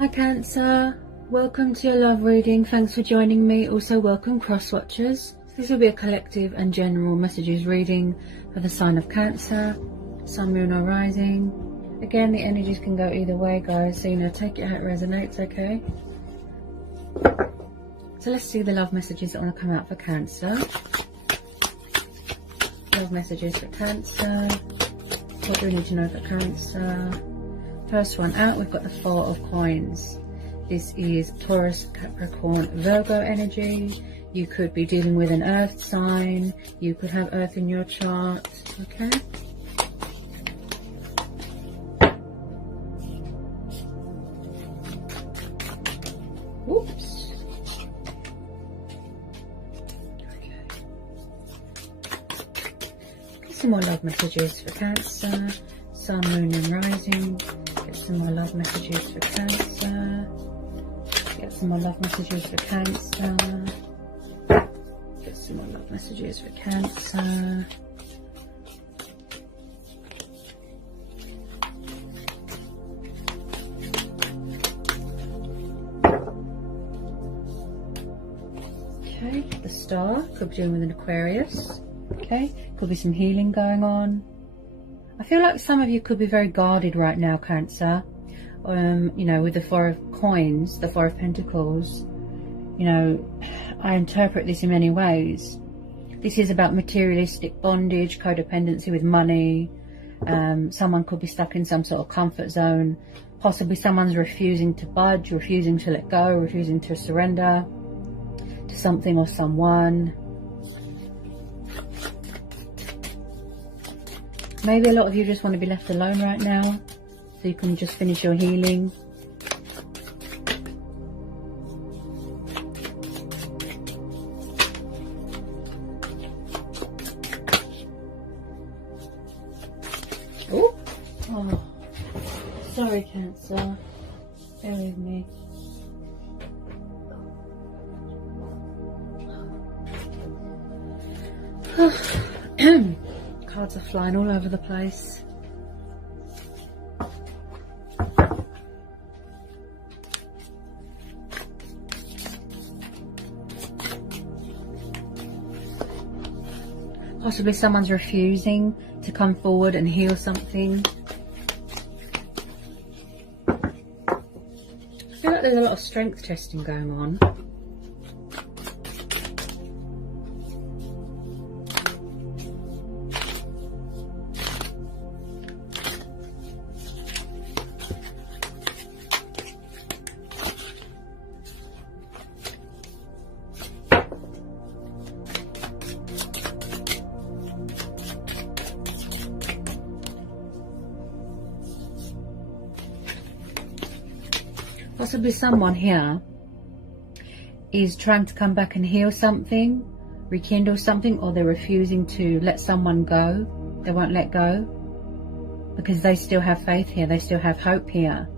Hi Cancer, welcome to your love reading. Thanks for joining me. Also welcome cross watchers. This will be a collective and general messages reading for the sign of Cancer, Sun, Moon or Rising. Again, the energies can go either way, guys, so take it how it resonates, okay? So let's see the love messages that want to come out for Cancer. Love messages for Cancer. What do we need to know for Cancer? First one out, we've got the Four of Coins. This is Taurus, Capricorn, Virgo energy. You could be dealing with an earth sign. You could have earth in your chart, okay? Oops. Okay. Get some more love messages for Cancer. Sun, Moon and Rising. Get some more love messages for Cancer. Get some more love messages for Cancer. Get some more love messages for Cancer. Okay, the Star could be dealing with an Aquarius. Okay, could be some healing going on. I feel like some of you could be very guarded right now, Cancer. You know, with the Four of Coins, the Four of Pentacles, you know, I interpret this in many ways. This is about materialistic bondage, codependency with money. Someone could be stuck in some sort of comfort zone. Possibly someone's refusing to budge, refusing to let go, refusing to surrender to something or someone. Maybe a lot of you just want to be left alone right now, so you can just finish your healing. Ooh. Oh, sorry Cancer, bear with me. Cards are flying all over the place. Possibly someone's refusing to come forward and heal something. I feel like there's a lot of strength testing going on. Possibly someone here is trying to come back and heal something, rekindle something, or they're refusing to let someone go. They won't let go because they still have faith here. They still have hope here.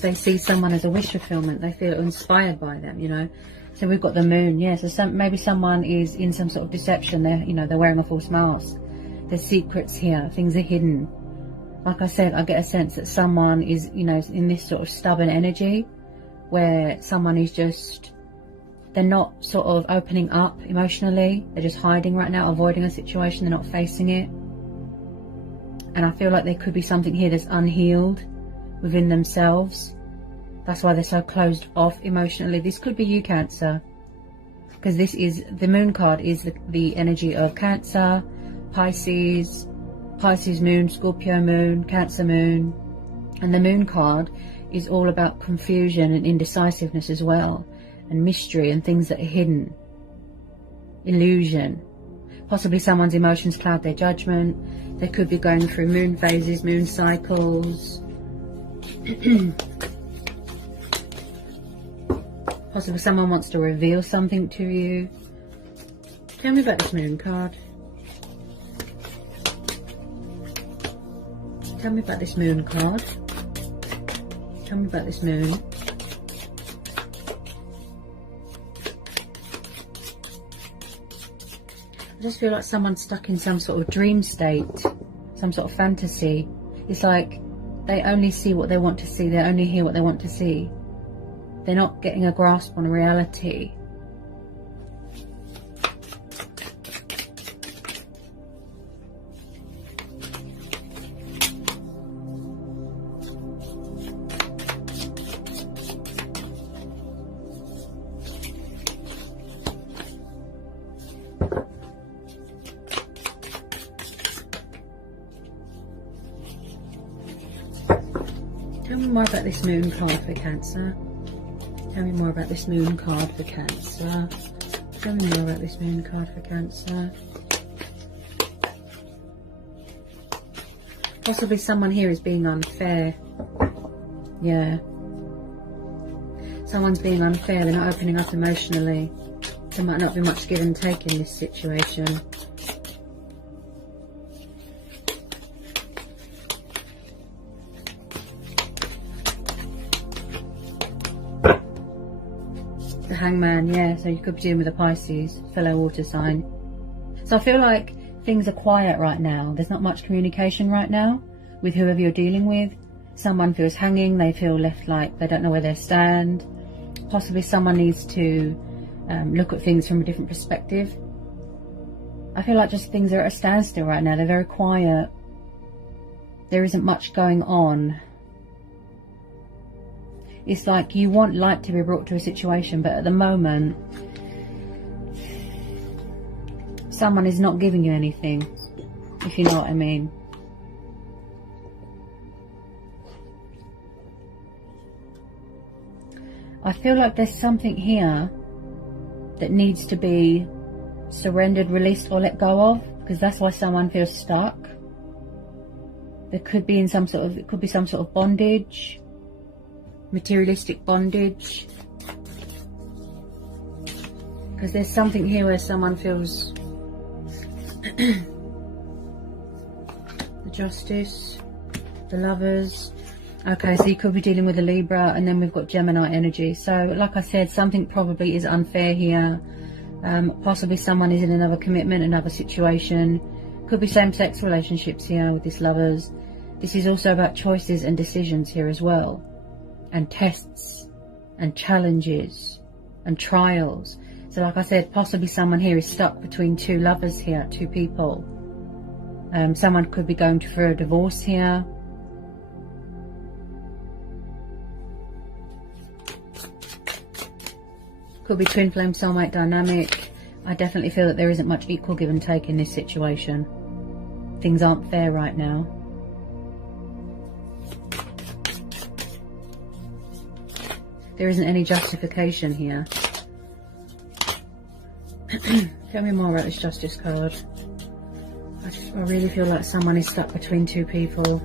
They see someone as a wish fulfillment. They feel inspired by them, you know. So we've got the Moon, yeah. So maybe someone is in some sort of deception. They're, you know, they're wearing a false mask. There's secrets here. Things are hidden. Like I said, I get a sense that someone is, you know, in this sort of stubborn energy where someone is just, they're not sort of opening up emotionally. They're just hiding right now, avoiding a situation. They're not facing it. And I feel like there could be something here that's unhealed within themselves. That's why they're so closed off emotionally. This could be you, Cancer. Because this is, the Moon card is the energy of Cancer, Pisces, Pisces Moon, Scorpio Moon, Cancer Moon. And the Moon card is all about confusion and indecisiveness as well. And mystery and things that are hidden. Illusion. Possibly someone's emotions cloud their judgment. They could be going through moon phases, moon cycles. Possibly someone wants to reveal something to you. Tell me about this Moon card. Tell me about this Moon card. Tell me about this Moon. I just feel like someone's stuck in some sort of dream state, some sort of fantasy. It's like they only see what they want to see. They only hear what they want to see. They're not getting a grasp on reality. Tell me more about this moon card for Cancer. Tell me more about this moon card for Cancer. Tell me more about this moon card for Cancer. Possibly someone here is being unfair. Yeah. Someone's being unfair. They're not opening up emotionally. There might not be much give and take in this situation. The Hangman, yeah, so you could be dealing with a Pisces, fellow water sign. So I feel like things are quiet right now. There's not much communication right now with whoever you're dealing with. Someone feels hanging, they feel left like they don't know where they stand. Possibly someone needs to look at things from a different perspective. I feel like just things are at a standstill right now. They're very quiet. There isn't much going on. It's like you want light to be brought to a situation, but at the moment, someone is not giving you anything, if you know what I mean. I feel like there's something here that needs to be surrendered, released, or let go of, because that's why someone feels stuck. There could be some sort of bondage. Materialistic bondage, because there's something here where someone feels the Justice, the Lovers. Okay, so you could be dealing with a Libra, and then we've got Gemini energy. So like I said, something probably is unfair here. Possibly someone is in another commitment, another situation. Could be same-sex relationships here with this Lovers. This is also about choices and decisions here as well. And tests and challenges and trials. So like I said, possibly someone here is stuck between two lovers here, two people. Someone could be going through a divorce here. Could be twin flame soulmate dynamic. I definitely feel that there isn't much equal give and take in this situation. Things aren't fair right now. There isn't any justification here. Tell me more about this Justice card. I really feel like someone is stuck between two people.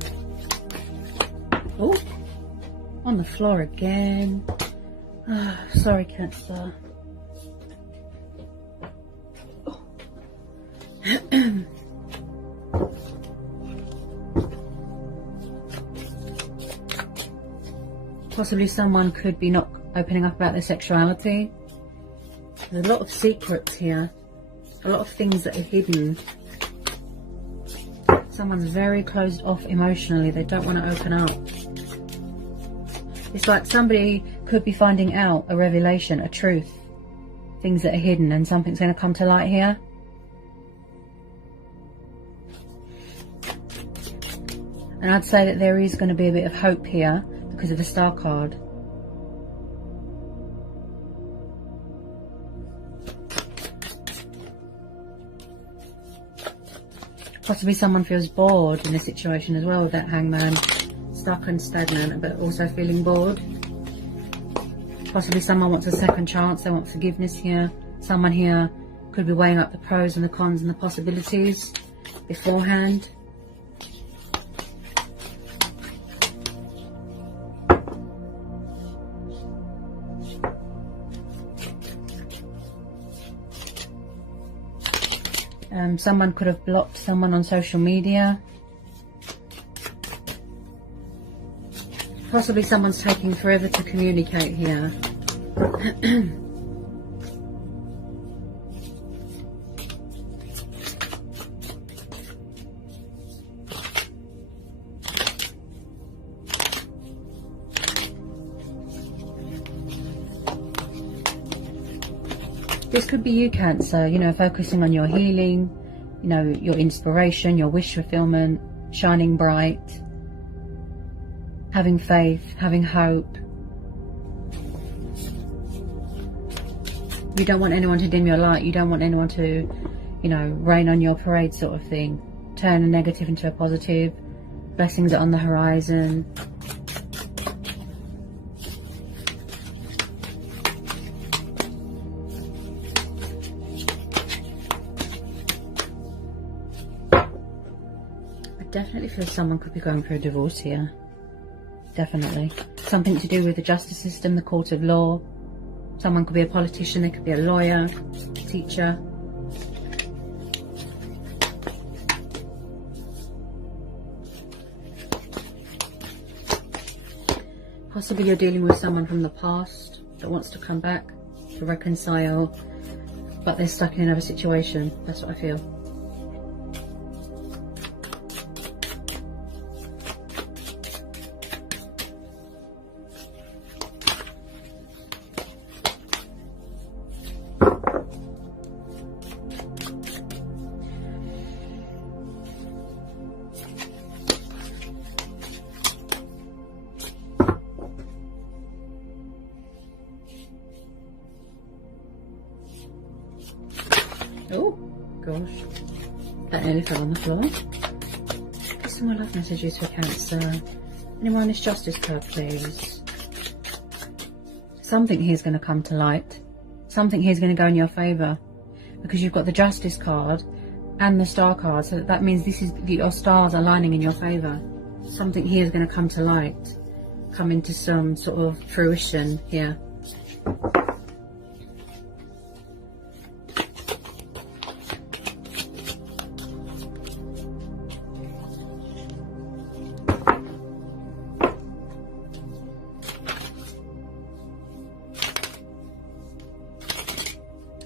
Oh, on the floor again. Oh, sorry, Cancer. Possibly someone could be not opening up about their sexuality. There's a lot of secrets here. A lot of things that are hidden. Someone's very closed off emotionally. They don't want to open up. It's like somebody could be finding out a revelation, a truth. Things that are hidden, and something's going to come to light here. And I'd say that there is going to be a bit of hope here because of the Star card. Possibly someone feels bored in this situation as well with that Hangman. Stuck and stagnant, but also feeling bored. Possibly someone wants a second chance. They want forgiveness here. Someone here could be weighing up the pros and the cons and the possibilities beforehand. Someone could have blocked someone on social media. Possibly someone's taking forever to communicate here. This could be you, Cancer, you know, focusing on your healing, you know, your inspiration, your wish fulfillment, shining bright, having faith, having hope. You don't want anyone to dim your light. You don't want anyone to, you know, rain on your parade sort of thing. Turn a negative into a positive. Blessings are on the horizon. I definitely feel someone could be going through a divorce here. Definitely. Something to do with the justice system, the court of law. Someone could be a politician, they could be a lawyer, teacher. Possibly you're dealing with someone from the past that wants to come back to reconcile, but they're stuck in another situation. That's what I feel. Oh, gosh. That nearly fell on the floor. Get some more love messages for Cancer. Anyone on this justice card, please? Something here is going to come to light. Something here is going to go in your favour. Because you've got the justice card and the star card. So that means this is your stars are lining in your favour. Something here is going to come to light. Come into some sort of fruition here.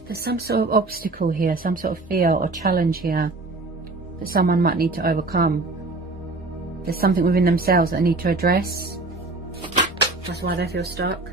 There's some sort of obstacle here, some sort of fear or challenge here that someone might need to overcome. There's something within themselves that they need to address. That's why they feel stuck.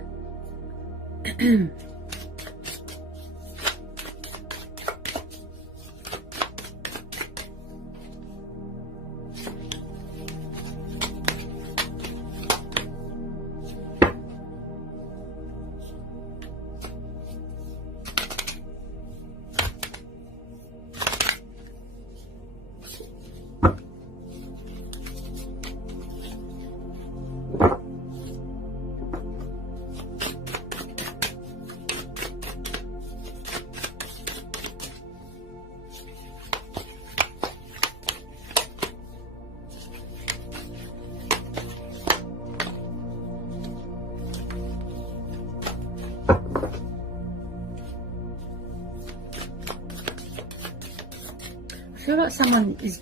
I feel like someone is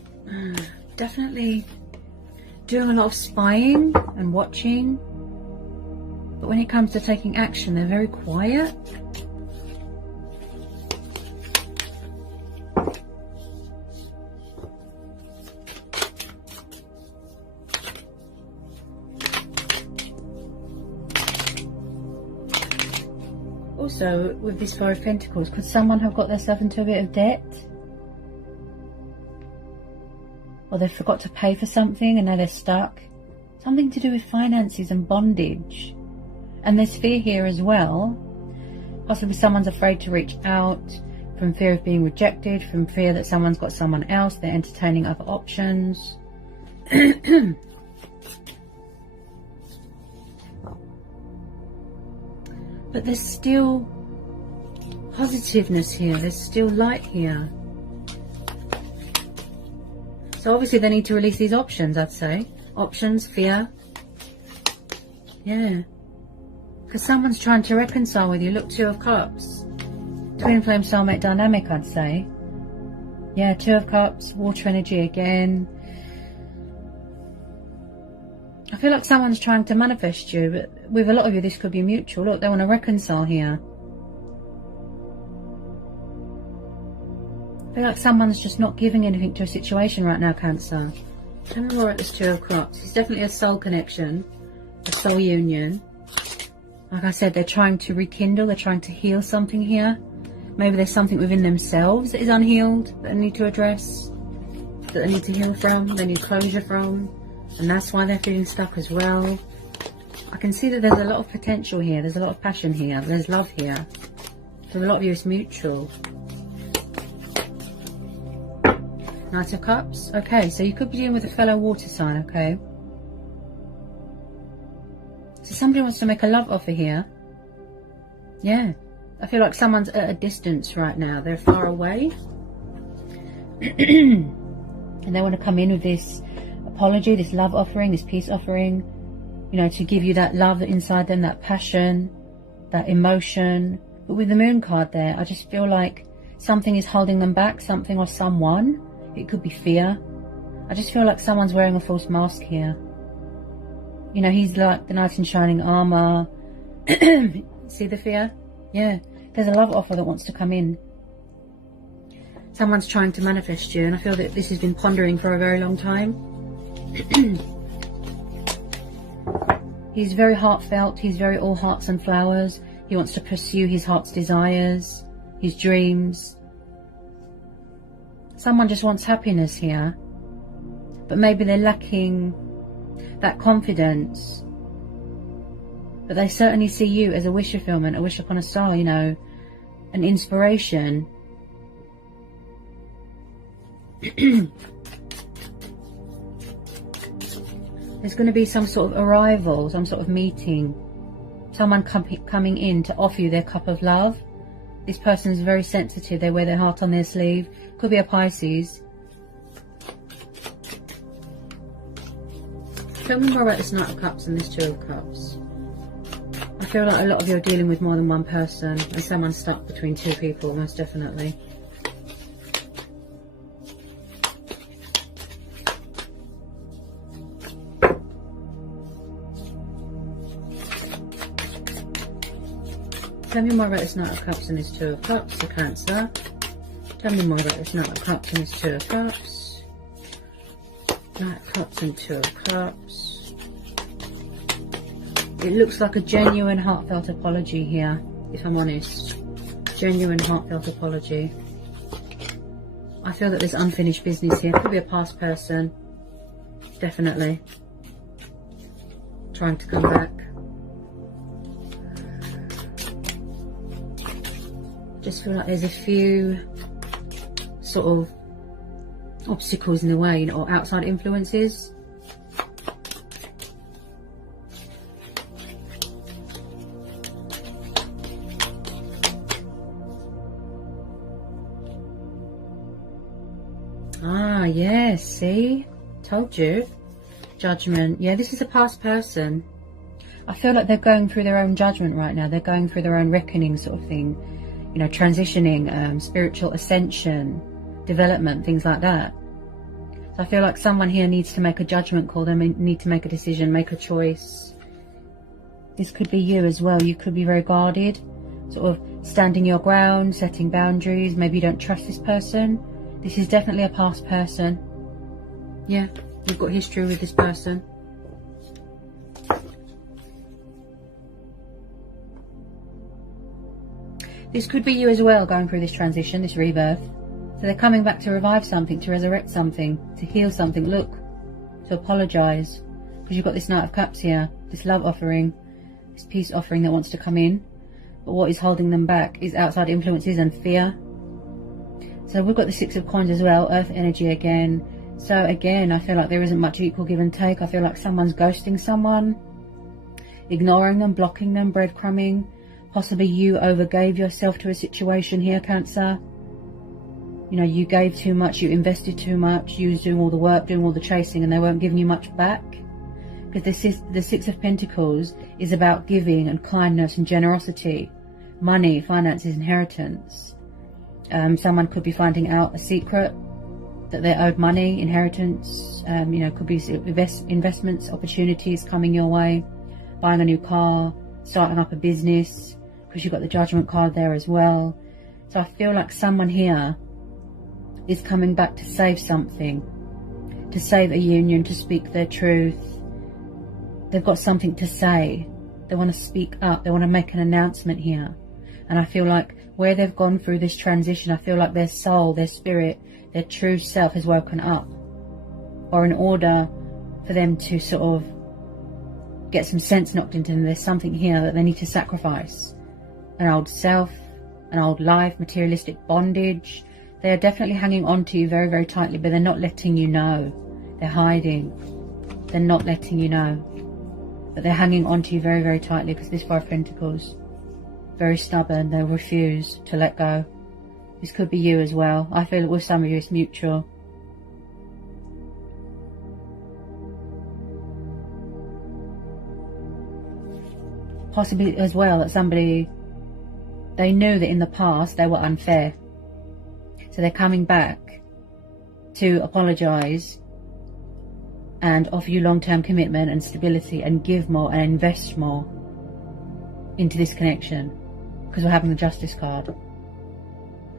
definitely doing a lot of spying and watching, but when it comes to taking action, they're very quiet. Also, with this Four of Pentacles, could someone have got themselves into a bit of debt? Or they forgot to pay for something and now they're stuck. Something to do with finances and bondage. And there's fear here as well. Possibly someone's afraid to reach out from fear of being rejected, from fear that someone's got someone else, they're entertaining other options. But there's still positiveness here, there's still light here. So obviously they need to release these options, I'd say. Options, fear. Yeah. Because someone's trying to reconcile with you. Look, Two of Cups. Twin flame soulmate dynamic, I'd say. Yeah, Two of Cups, water energy again. I feel like someone's trying to manifest you, but with a lot of you this could be mutual. Look, they want to reconcile here. I feel like someone's just not giving anything to a situation right now, Cancer. Tell me more at this Two of Cups. It's definitely a soul connection, a soul union. Like I said, they're trying to rekindle, they're trying to heal something here. Maybe there's something within themselves that is unhealed, that they need to address, that they need to heal from, they need closure from, and that's why they're feeling stuck as well. I can see that there's a lot of potential here, there's a lot of passion here, there's love here. For a lot of you it's mutual. Knight of Cups. Okay, so you could be dealing with a fellow water sign, okay? So somebody wants to make a love offer here. Yeah. I feel like someone's at a distance right now. They're far away. And they want to come in with this apology, this love offering, this peace offering. You know, to give you that love inside them, that passion, that emotion. But with the Moon card there, I just feel like something is holding them back, something or someone. It could be fear. I just feel like someone's wearing a false mask here. You know, he's like the knight in shining armor. See the fear? Yeah. There's a love offer that wants to come in. Someone's trying to manifest you, and I feel that this has been pondering for a very long time. He's very heartfelt. He's very all hearts and flowers. He wants to pursue his heart's desires, his dreams. Someone just wants happiness here, but maybe they're lacking that confidence. But they certainly see you as a wish fulfillment, a wish upon a star, you know, an inspiration. There's going to be some sort of arrival, some sort of meeting. Someone coming in to offer you their cup of love. This person is very sensitive. They wear their heart on their sleeve. Could be a Pisces. Tell me more about this Knight of Cups and this Two of Cups. I feel like a lot of you are dealing with more than one person, and someone's stuck between two people, most definitely. Tell me more about this Knight of Cups and this Two of Cups, the Cancer. Tell me more about this Knight of Cups and this Two of Cups. Knight of Cups and Two of Cups. It looks like a genuine heartfelt apology here, if I'm honest. Genuine heartfelt apology. I feel that there's unfinished business here. Could be a past person. Definitely. Trying to come back. Just feel like there's a few sort of obstacles in the way, you know, or outside influences. Ah, yes, see? Told you. Judgment. Yeah, this is a past person. I feel like they're going through their own judgment right now. They're going through their own reckoning sort of thing. You know, transitioning, spiritual ascension, development, things like that. So I feel like someone here needs to make a judgment call. They need to make a decision, make a choice. This could be you as well. You could be very guarded, sort of standing your ground, setting boundaries. Maybe you don't trust this person. This is definitely a past person. Yeah, you've got history with this person. This could be you as well, going through this transition, this rebirth. So they're coming back to revive something, to resurrect something, to heal something. Look, to apologise. Because you've got this Knight of Cups here, this love offering, this peace offering that wants to come in. But what is holding them back is outside influences and fear. So we've got the Six of Coins as well, earth energy again. So again, I feel like there isn't much equal give and take. I feel like someone's ghosting someone, ignoring them, blocking them, breadcrumbing. Possibly you overgave yourself to a situation here, Cancer. You know, you gave too much, you invested too much, you was doing all the work, doing all the chasing, and they weren't giving you much back. Because the Six of Pentacles is about giving and kindness and generosity, money, finances, inheritance. Someone could be finding out a secret that they're owed money, inheritance, you know, could be investments, opportunities coming your way, buying a new car, starting up a business, because you've got the Judgment card there as well. So I feel like someone here is coming back to save something, to save a union, to speak their truth. They've got something to say. They want to speak up. They want to make an announcement here. And I feel like where they've gone through this transition, I feel like their soul, their spirit, their true self has woken up. Or in order for them to sort of get some sense knocked into them, there's something here that they need to sacrifice. An old self, an old life, materialistic bondage. They are definitely hanging on to you very, very tightly, but they're not letting you know. They're hiding. They're not letting you know. But they're hanging on to you very, very tightly, because this Five of Pentacles, very stubborn. They'll refuse to let go. This could be you as well. I feel with some of you it's mutual. Possibly as well that somebody, they knew that in the past they were unfair. So they're coming back to apologise and offer you long-term commitment and stability and give more and invest more into this connection, because we're having the Justice card.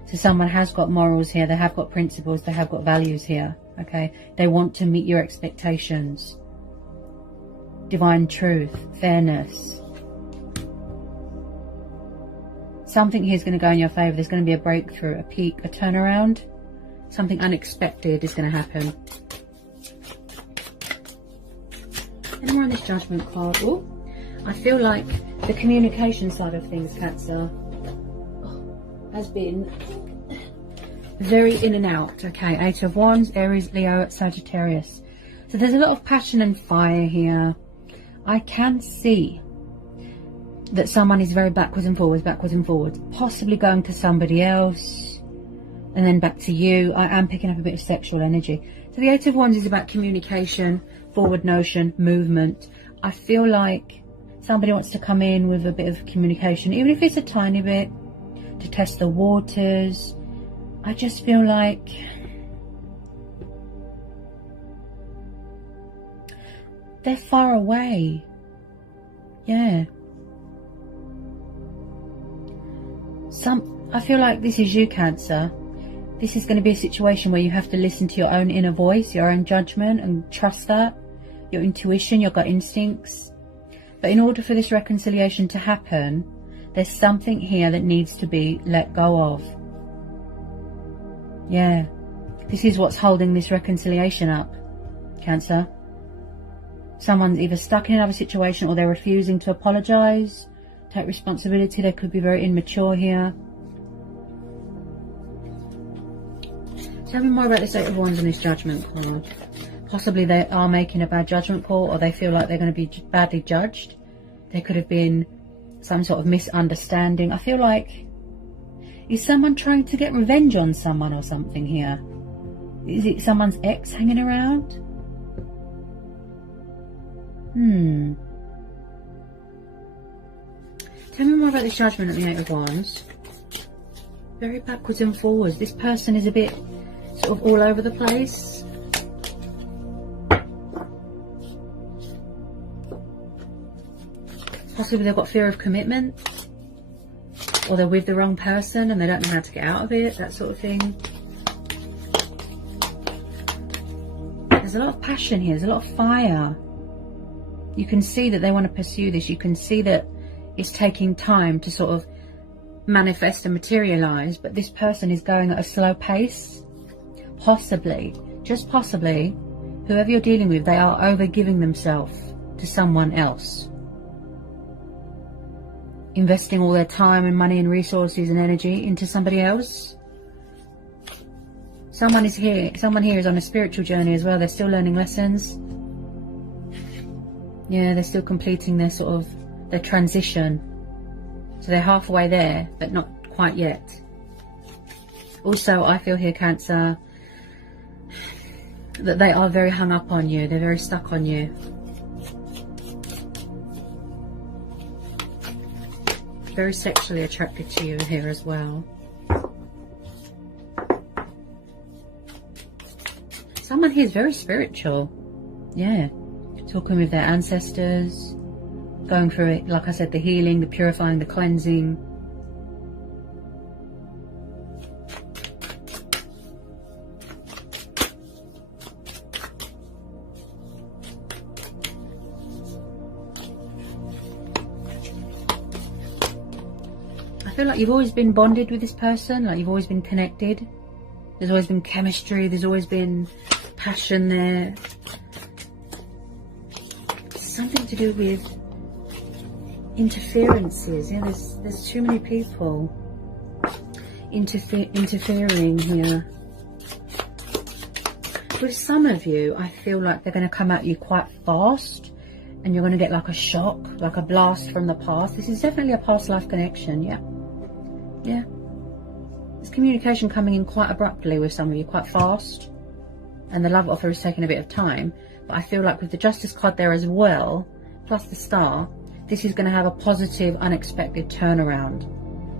So someone has got morals here, they have got principles, they have got values here, okay? They want to meet your expectations. Divine truth, fairness. Something here is going to go in your favour. There's going to be a breakthrough, a peak, a turnaround. Something unexpected is going to happen. Any more on this Judgment card? Oh, I feel like the communication side of things, Cancer, has been very in and out. Okay, Eight of Wands, Aries, Leo, Sagittarius. So there's a lot of passion and fire here. I can see that someone is very backwards and forwards, possibly going to somebody else and then back to you. I am picking up a bit of sexual energy. So the Eight of Wands is about communication, forward motion, movement. I feel like somebody wants to come in with a bit of communication, even if it's a tiny bit, to test the waters. I just feel like they're far away. Yeah. I feel like this is you, Cancer. This is going to be a situation where you have to listen to your own inner voice, your own judgment, and trust that. Your intuition, your gut instincts. But in order for this reconciliation to happen, there's something here that needs to be let go of. Yeah. This is what's holding this reconciliation up, Cancer. Someone's either stuck in another situation, or they're refusing to apologise, take responsibility. They could be very immature here. Tell me more about this Eight of Wands and this Judgment card. Possibly they are making a bad judgment call, or they feel like they're going to be badly judged. There could have been some sort of misunderstanding. I feel like, is someone trying to get revenge on someone or something here? Is it someone's ex hanging around? Tell me more about this Judgment at the Eight of Wands. Very backwards and forwards. This person is a bit sort of all over the place. Possibly they've got fear of commitment, or they're with the wrong person and they don't know how to get out of it, that sort of thing. There's a lot of passion here, there's a lot of fire. You can see that they want to pursue this. You can see that it's taking time to sort of manifest and materialize, but this person is going at a slow pace. Possibly, just possibly, whoever you're dealing with, they are over-giving themselves to someone else, investing all their time and money and resources and energy into somebody else. Someone here is on a spiritual journey as well. They're still learning lessons. Yeah, they're still completing their sort of their transition. So they're halfway there, but not quite yet. Also, I feel here, Cancer, that they are very hung up on you. They're very stuck on you. Very sexually attracted to you here as well. Someone here is very spiritual. Yeah. Talking with their ancestors. Going through it, like I said, the healing, the purifying, the cleansing. I feel like you've always been bonded with this person, like you've always been connected. There's always been chemistry, there's always been passion there. Something to do with interferences. Yeah, there's too many people interfering here. With some of you, I feel like they're going to come at you quite fast, and you're going to get like a shock, like a blast from the past. This is definitely a past life connection. Yeah, yeah. There's communication coming in quite abruptly with some of you, quite fast, and the love offer is taking a bit of time. But I feel like with the Justice card there as well, plus the Star, this is going to have a positive, unexpected turnaround,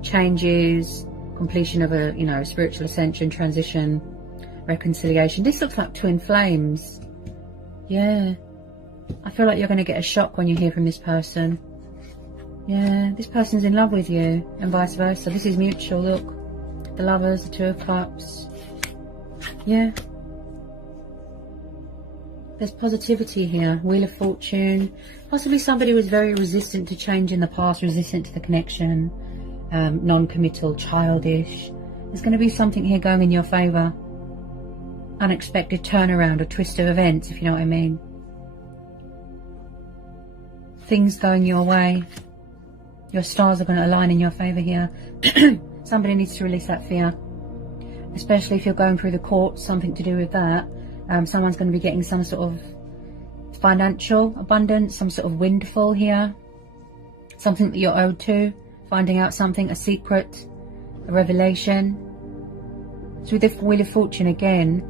changes, completion of a, you know, spiritual ascension, transition, reconciliation. This looks like twin flames. Yeah, I feel like you're going to get a shock when you hear from this person. Yeah, this person's in love with you, and vice versa. This is mutual. Look, the Lovers, the Two of Cups. Yeah, there's positivity here. Wheel of Fortune. Possibly somebody was very resistant to change in the past, resistant to the connection, non-committal, childish. There's going to be something here going in your favour. Unexpected turnaround, a twist of events, if you know what I mean. Things going your way. Your stars are going to align in your favour here. Somebody needs to release that fear, especially if you're going through the courts, something to do with that. Someone's going to be getting some sort of financial abundance, some sort of windfall here, something that you're owed to, finding out something, a secret, a revelation. So with the Wheel of Fortune again,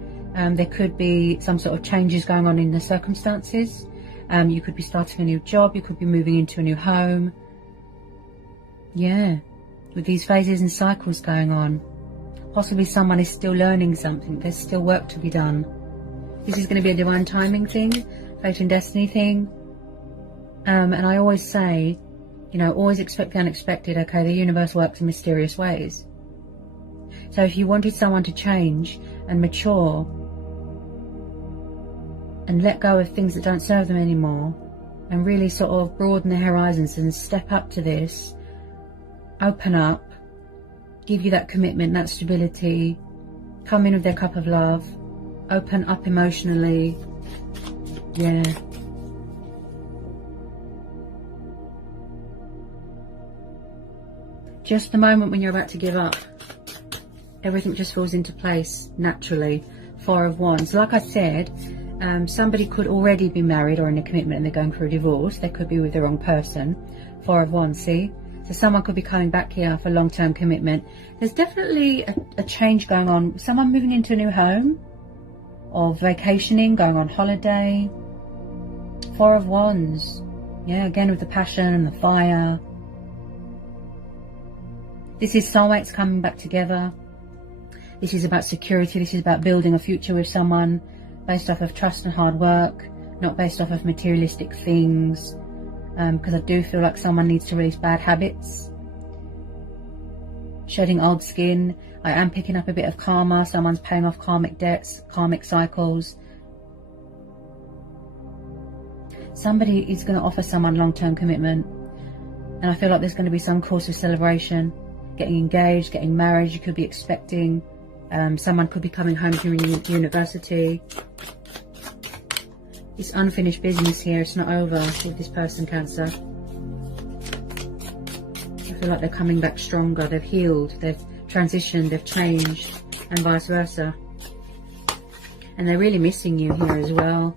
there could be some sort of changes going on in the circumstances. You could be starting a new job, you could be moving into a new home. Yeah, with these phases and cycles going on. Possibly someone is still learning something, there's still work to be done. This is going to be a divine timing thing, fate and destiny thing. And I always say, you know, always expect the unexpected, okay? The universe works in mysterious ways. So if you wanted someone to change and mature and let go of things that don't serve them anymore and really sort of broaden their horizons and step up to this, open up, give you that commitment, that stability, come in with their cup of love, open up emotionally. Yeah. Just the moment when you're about to give up, everything just falls into place naturally. Four of Wands. Like I said, somebody could already be married or in a commitment and they're going through a divorce. They could be with the wrong person. Four of Wands, see? So someone could be coming back here for long-term commitment. There's definitely a change going on. Someone moving into a new home, or vacationing, going on holiday. Four of Wands. Yeah, again with the passion and the fire. This is soulmates coming back together. This is about security. This is about building a future with someone based off of trust and hard work, not based off of materialistic things. Because I do feel like someone needs to release bad habits. Shedding old skin. I am picking up a bit of karma. Someone's paying off karmic debts, karmic cycles. Somebody is going to offer someone long-term commitment. And I feel like there's going to be some course of celebration. Getting engaged, getting married. You could be expecting. Someone could be coming home during university. It's unfinished business here. It's not over with this person, Cancer. I feel like they're coming back stronger. They've healed. They've transitioned. They've changed. And vice versa. And they're really missing you here as well.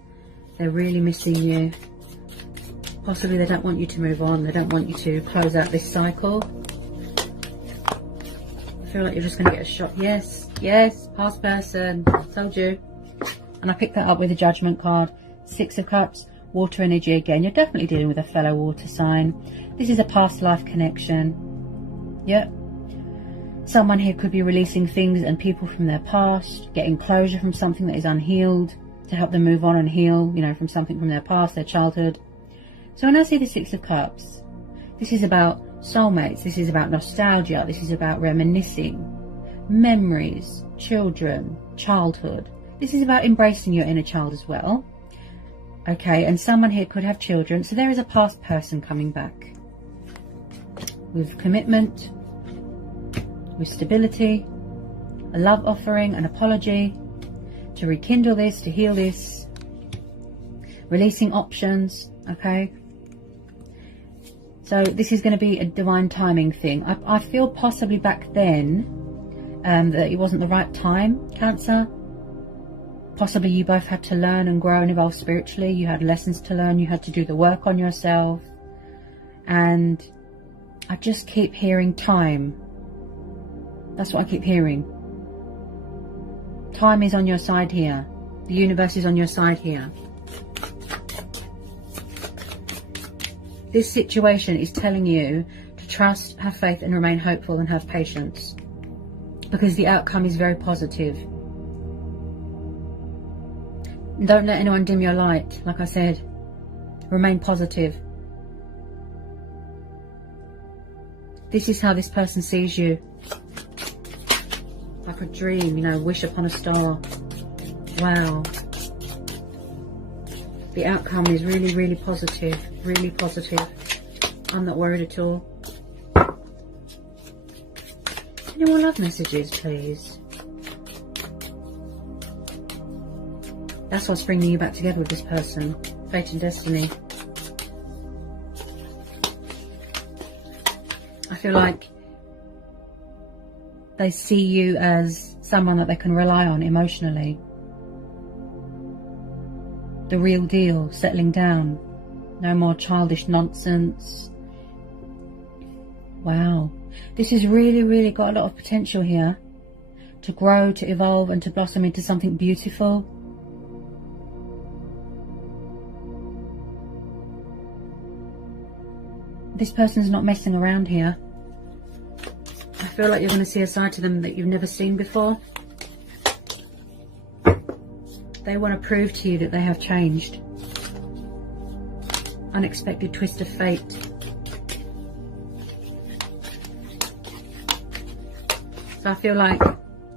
They're really missing you. Possibly they don't want you to move on. They don't want you to close out this cycle. I feel like you're just going to get a shock. Yes. Yes. Past person. Told you. And I picked that up with a Judgment card. Six of Cups, water energy again. You're definitely dealing with a fellow water sign. This is a past life connection. Yep. Someone here could be releasing things and people from their past, getting closure from something that is unhealed to help them move on and heal, you know, from something from their past, their childhood. So when I see the Six of Cups, this is about soulmates. This is about nostalgia. This is about reminiscing, memories, children, childhood. This is about embracing your inner child as well. Okay, and someone here could have children. So there is a past person coming back with commitment, with stability, a love offering, an apology, to rekindle this, to heal this, releasing options, okay? So this is going to be a divine timing thing. I feel possibly back then that it wasn't the right time, Cancer. Possibly you both had to learn and grow and evolve spiritually. You had lessons to learn. You had to do the work on yourself. And I just keep hearing time. That's what I keep hearing. Time is on your side here. The universe is on your side here. This situation is telling you to trust, have faith and remain hopeful and have patience. Because the outcome is very positive. Don't let anyone dim your light, like I said. Remain positive. This is how this person sees you. Like a dream, you know, wish upon a star. Wow. The outcome is really, really positive. Really positive. I'm not worried at all. Any more love messages, please? That's what's bringing you back together with this person. Fate and destiny. I feel like they see you as someone that they can rely on emotionally. The real deal, settling down. No more childish nonsense. Wow. This has really, really got a lot of potential here. To grow, to evolve and to blossom into something beautiful. This person's not messing around here. I feel like you're going to see a side to them that you've never seen before. They want to prove to you that they have changed. Unexpected twist of fate. So I feel like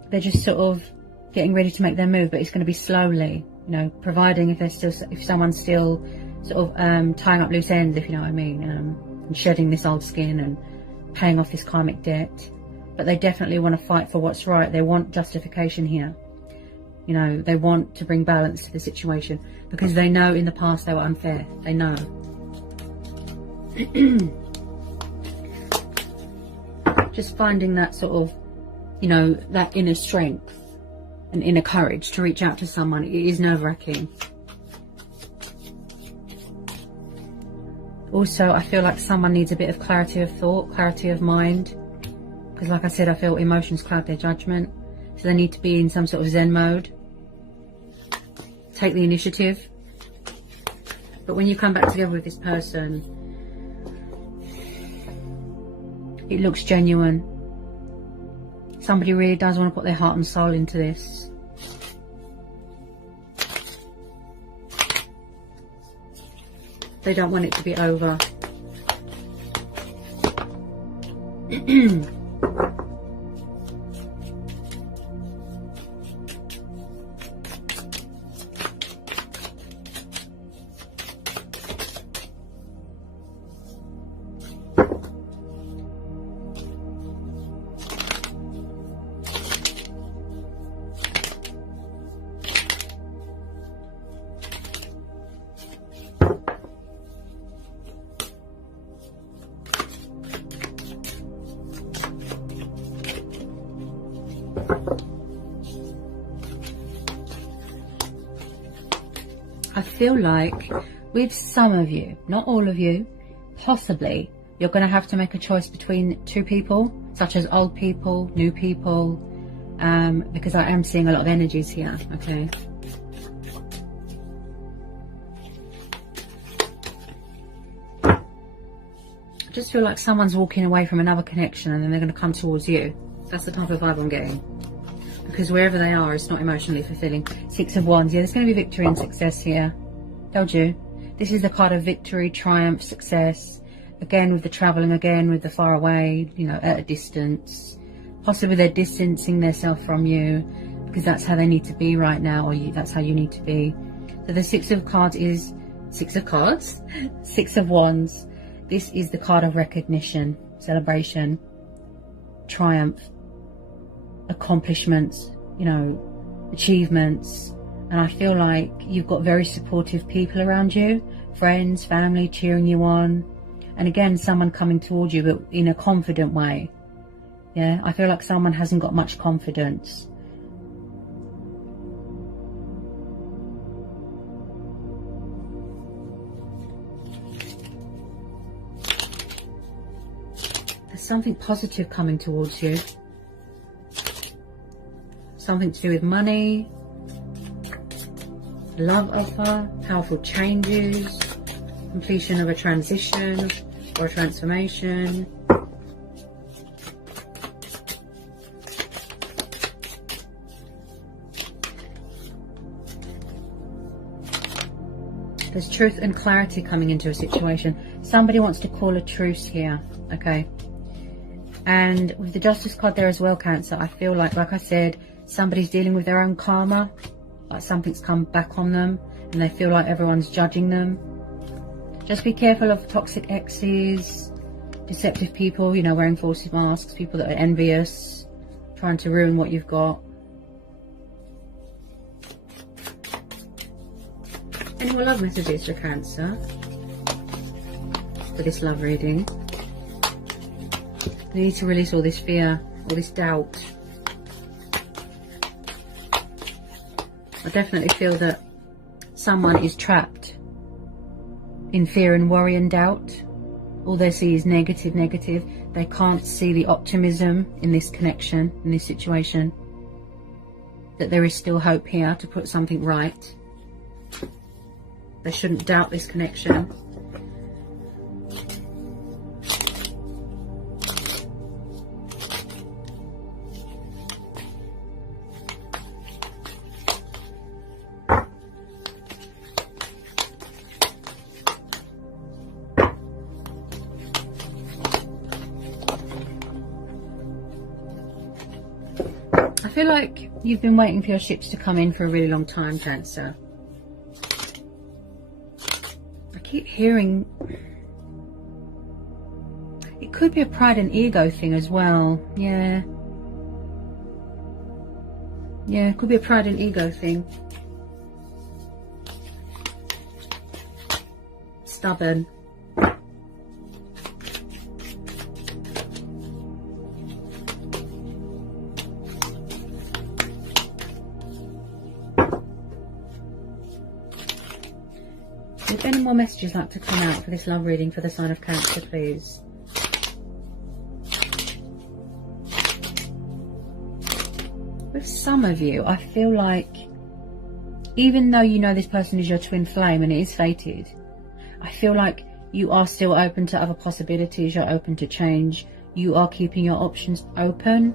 they're just sort of getting ready to make their move, but it's going to be slowly, you know, providing if someone's still sort of tying up loose ends, if you know what I mean, and shedding this old skin and paying off this karmic debt. But they definitely want to fight for what's right. They want justification here. You know, they want to bring balance to the situation because they know in the past they were unfair. They know. Just finding that sort of, you know, that inner strength and inner courage to reach out to someone, it is nerve-wracking. Also, I feel like someone needs a bit of clarity of thought, clarity of mind. Because like I said, I feel emotions cloud their judgment. So they need to be in some sort of Zen mode. Take the initiative. But when you come back together with this person, it looks genuine. Somebody really does want to put their heart and soul into this. They don't want it to be over. I feel like with some of you, not all of you, possibly you're going to have to make a choice between two people, such as old people, new people, because I am seeing a lot of energies here, okay? I just feel like someone's walking away from another connection and then they're going to come towards you. That's the type of vibe I'm getting. Because wherever they are, it's not emotionally fulfilling. Six of Wands. Yeah, there's going to be victory and success here. Told you. This is the card of victory, triumph, success. Again, with the travelling, again, with the far away, you know, at a distance. Possibly they're distancing themselves from you because that's how they need to be right now, or that's how you need to be. So the Six of Cards is... Six of Cards? Six of Wands. This is the card of recognition, celebration, triumph. accomplishments, you know, achievements. And I feel like you've got very supportive people around you, friends, family cheering you on. And again, someone coming towards you, but in a confident way. Yeah, I feel like someone hasn't got much confidence. There's something positive coming towards you. Something to do with money, love offer, powerful changes, completion of a transition or a transformation. There's truth and clarity coming into a situation. Somebody wants to call a truce here, okay? And with the Justice card there as well, Cancer, I feel like I said, somebody's dealing with their own karma, like something's come back on them and they feel like everyone's judging them. Just be careful of toxic exes, deceptive people, you know, wearing false masks, people that are envious, trying to ruin what you've got. Any more love messages for Cancer for this love reading? You need to release all this fear, all this doubt. I definitely feel that someone is trapped in fear and worry and doubt. All they see is negative, negative. They can't see the optimism in this connection, in this situation. That there is still hope here to put something right. They shouldn't doubt this connection. I feel like you've been waiting for your ships to come in for a really long time, Cancer. I keep hearing it could be a pride and ego thing as well. Yeah, it could be a pride and ego thing. Stubborn. If any more messages like to come out for this love reading for the sign of Cancer, please. With some of you, I feel like even though you know this person is your twin flame and it is fated, I feel like you are still open to other possibilities. You're open to change. You are keeping your options open.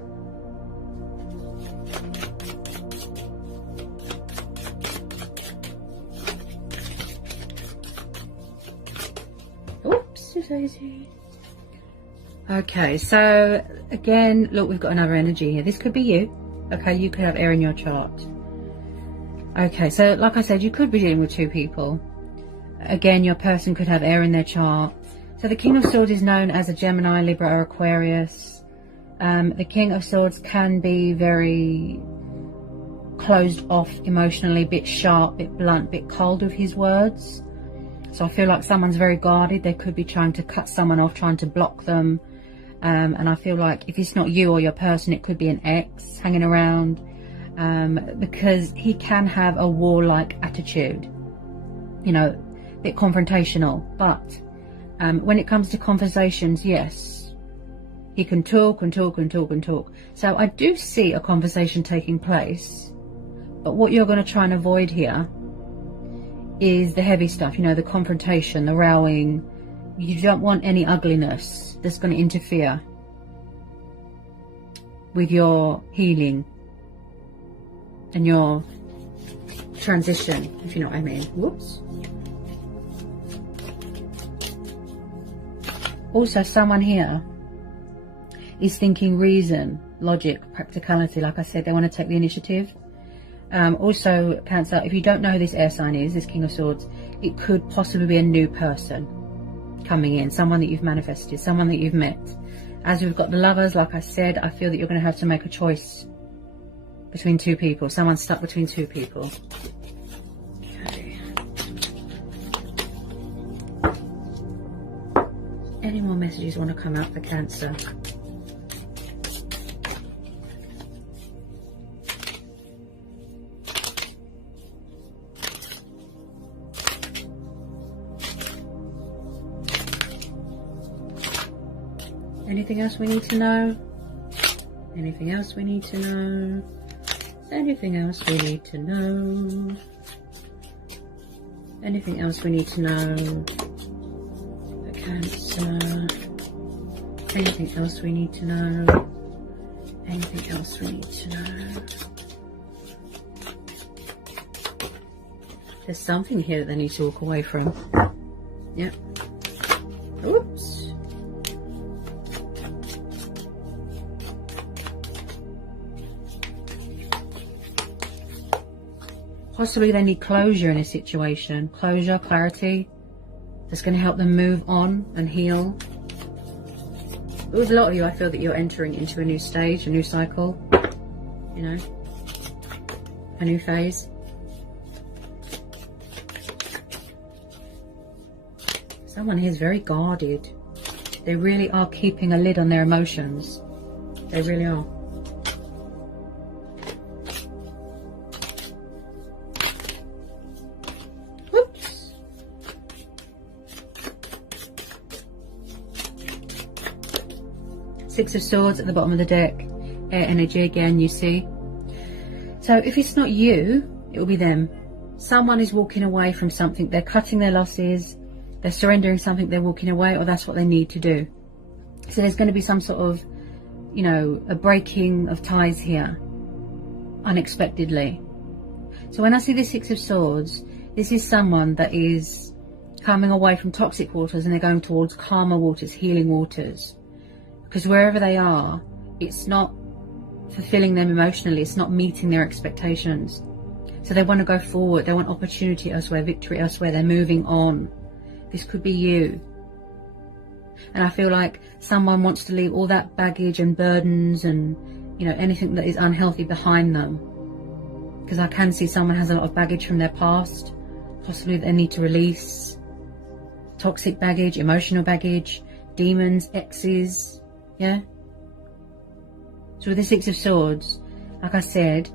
Okay, so again, look, we've got another energy here. This could be you. Okay, you could have air in your chart. Okay, so like I said, you could be dealing with two people. Again, your person could have air in their chart. So the King of Swords is known as a Gemini, Libra or Aquarius. The King of Swords can be very closed off emotionally, bit sharp, bit blunt, bit cold with his words. So I feel like someone's very guarded. They could be trying to cut someone off, trying to block them. And I feel like if it's not you or your person, it could be an ex hanging around. Because he can have a warlike attitude. You know, a bit confrontational. But when it comes to conversations, yes, he can talk and talk and talk and talk. So I do see a conversation taking place. But what you're going to try and avoid here is the heavy stuff, you know, the confrontation, the rowing. You don't want any ugliness that's going to interfere with your healing and your transition, if you know what I mean. Whoops. Also, someone here is thinking reason, logic, practicality. Like I said, they want to take the initiative. Also, Cancer, if you don't know who this air sign is, this King of Swords, it could possibly be a new person coming in, someone that you've manifested, someone that you've met. As we've got the Lovers, like I said, I feel that you're going to have to make a choice between two people. Someone's stuck between two people. Okay. Any more messages want to come out for Cancer? Anything else we need to know? Anything else we need to know? Anything else we need to know? Anything else we need to know? For Cancer. Anything else we need to know? Anything else we need to know? There's something here that they need to walk away from. Yep. Oops. Possibly they need closure in a situation. Closure, clarity. That's going to help them move on and heal. With a lot of you, I feel that you're entering into a new stage, a new cycle. You know, a new phase. Someone here is very guarded. They really are keeping a lid on their emotions. They really are. Six of Swords at the bottom of the deck. Air energy again, you see. So if it's not you, it will be them. Someone is walking away from something. They're cutting their losses. They're surrendering something. They're walking away, or that's what they need to do. So there's going to be some sort of, you know, a breaking of ties here. Unexpectedly. So when I see the Six of Swords, this is someone that is coming away from toxic waters and they're going towards calmer waters, healing waters. Because wherever they are, it's not fulfilling them emotionally. It's not meeting their expectations. So they want to go forward. They want opportunity elsewhere, victory elsewhere. They're moving on. This could be you. And I feel like someone wants to leave all that baggage and burdens and, you know, anything that is unhealthy behind them. Because I can see someone has a lot of baggage from their past. Possibly they need to release. Toxic baggage, emotional baggage, demons, exes. Yeah. So with the Six of Swords, like I said,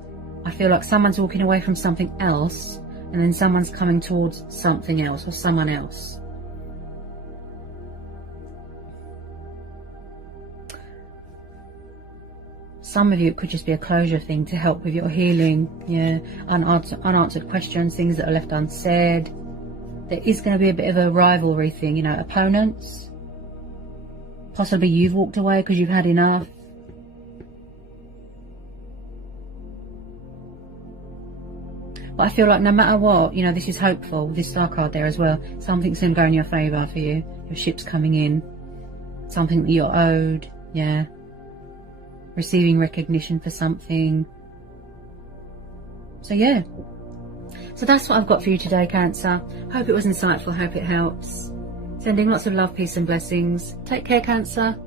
I feel like someone's walking away from something else and then someone's coming towards something else or someone else. Some of you, it could just be a closure thing to help with your healing. Yeah. Unanswered questions, things that are left unsaid. There is going to be a bit of a rivalry thing, you know, opponents. Possibly you've walked away because you've had enough. But I feel like no matter what, you know, this is hopeful. This star card there as well. Something's going to go in your favour for you. Your ship's coming in. Something that you're owed. Yeah. Receiving recognition for something. So yeah. So that's what I've got for you today, Cancer. Hope it was insightful. Hope it helps. Sending lots of love, peace and blessings. Take care, Cancer.